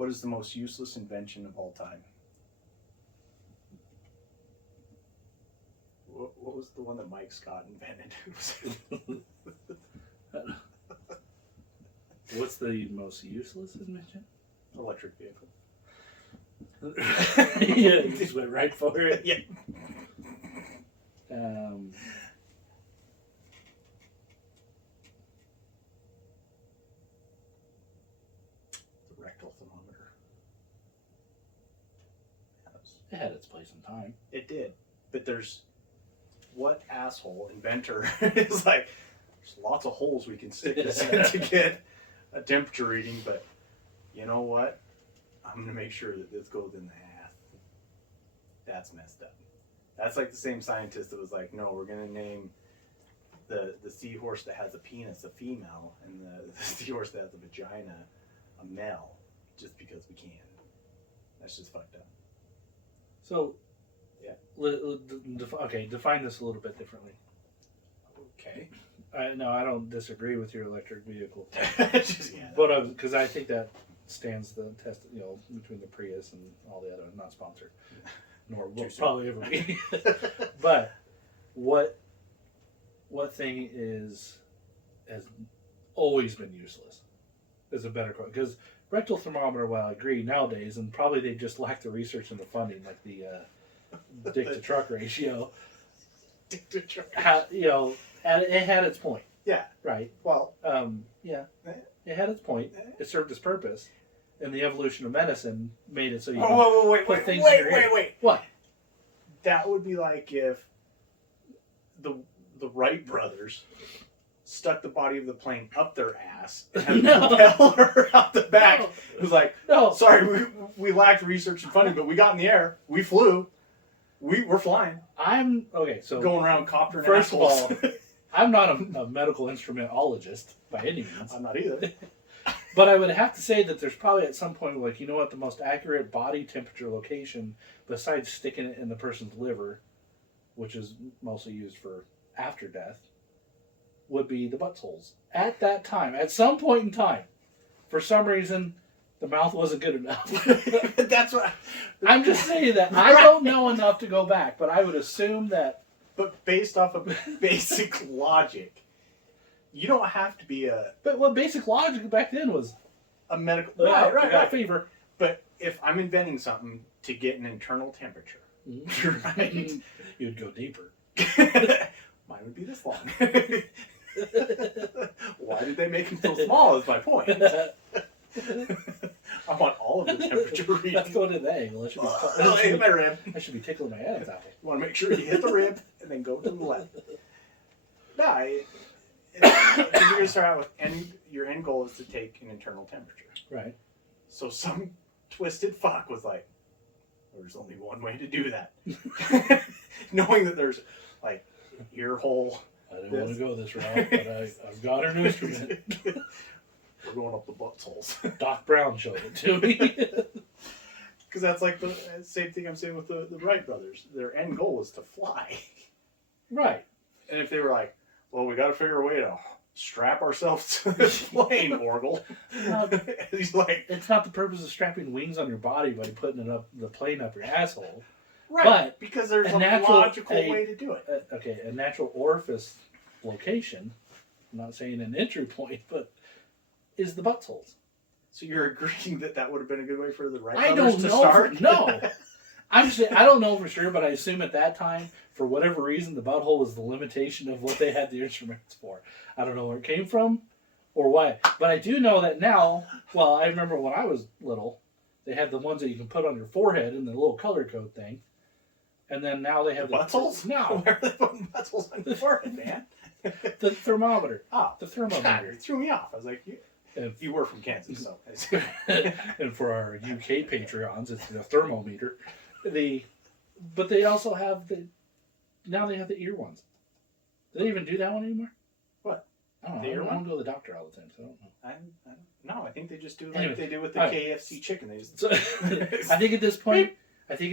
What is the most useless invention of all time? What was the one that Mike Scott invented? What's the most useless invention? Electric vehicle. Yeah, you just went right for it. Yeah. The rectal thermometer. It had its place in time. It did. But what asshole inventor is like, there's lots of holes we can stick this in to get a temperature reading, but you know what? I'm going to make sure that this goes in the ass. That's messed up. That's like the same scientist that was like, no, we're going to name the seahorse that has a penis a female and the seahorse that has a vagina a male, just because we can. That's just fucked up. So, yeah. Okay, define this a little bit differently. Okay. No, I don't disagree with your electric vehicle. Yeah, but because I think that stands the test, between the Prius and all the other, not sponsored, nor will probably ever be. But what thing has always been useless? Is a better question, because rectal thermometer, while I agree nowadays, and probably they just lack the research and the funding, like the dick to truck ratio. Dick to truck. It had its point. Yeah. Right. Well. Yeah. It had its point. It served its purpose, and the evolution of medicine made it so you. Wait. What? That would be like if the Wright brothers stuck the body of the plane up their ass and had the propeller out the back. It was like, no, sorry, we lacked research and funding, but we got in the air, we flew, we're flying. I'm okay. So going around coptering. First of all, I'm not a medical instrumentologist by any means. I'm not either. But I would have to say that there's probably at some point, like, you know what, the most accurate body temperature location, besides sticking it in the person's liver, which is mostly used for after death, would be the buttholes. At that time, at some point in time, for some reason, the mouth wasn't good enough. That's what I'm just saying that. I don't know enough to go back, but I would assume that. But based off of basic logic, you don't have to be a. But what basic logic back then was a medical. Right. Got a fever. But if I'm inventing something to get an internal temperature, right, you'd go deeper. Mine would be this long. Why did they make them so small? Is my point. I want all of the temperature reading. That's going in the angle. That should be, hit my rib. I should be tickling my Adam's apple. You want to make sure you hit the rib and then go to the left. No, if you're going to start out with your end goal is to take an internal temperature. Right. So some twisted fuck was like, there's only one way to do that. Knowing that there's like ear hole. I didn't want to go this route, but I've got an instrument. We're going up the buttholes. Doc Brown showed it to me. Because that's like the same thing I'm saying with the Wright brothers. Their end goal is to fly. Right. And if they were like, well, we got to figure a way to strap ourselves to this plane, Orgel. He's like, it's not the purpose of strapping wings on your body by putting the plane up your asshole. Right, but because there's a logical way to do it. A natural orifice location, I'm not saying an entry point, but is the buttholes. So you're agreeing that would have been a good way for the Wright brothers brothers to start? No. I'm just saying, I don't know for sure, but I assume at that time, for whatever reason, the butthole was the limitation of what they had the instruments for. I don't know where it came from or why. But I do know that now, well, I remember when I was little, they had the ones that you can put on your forehead in the little color code thing. And then now they have the buttholes? No. Where are they putting buttholes on your forehead, man? The thermometer. Oh. The thermometer. God, it threw me off. I was like, you were from Kansas, so. And for our UK Patreons, it's the thermometer. But they also have now they have the ear ones. Do they even do that one anymore? What? I don't know. I don't go to the doctor all the time, so I don't know. No, I think they just do like they do with the KFC chicken. They just... I think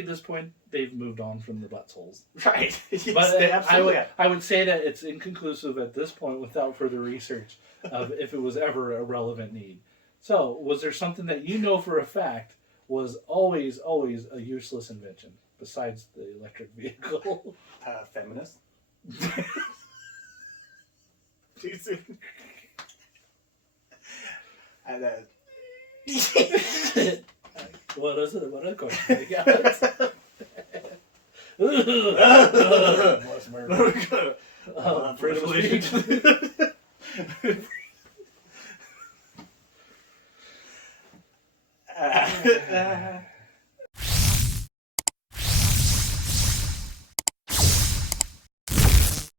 at this point they've moved on from the buttholes. Right. Yes, but I would say that it's inconclusive at this point without further research of if it was ever a relevant need. So, was there something that you know for a fact was always a useless invention besides the electric vehicle? Feminist. Do you think? And What is it? What a question you got? What's murder? Freedom of speech.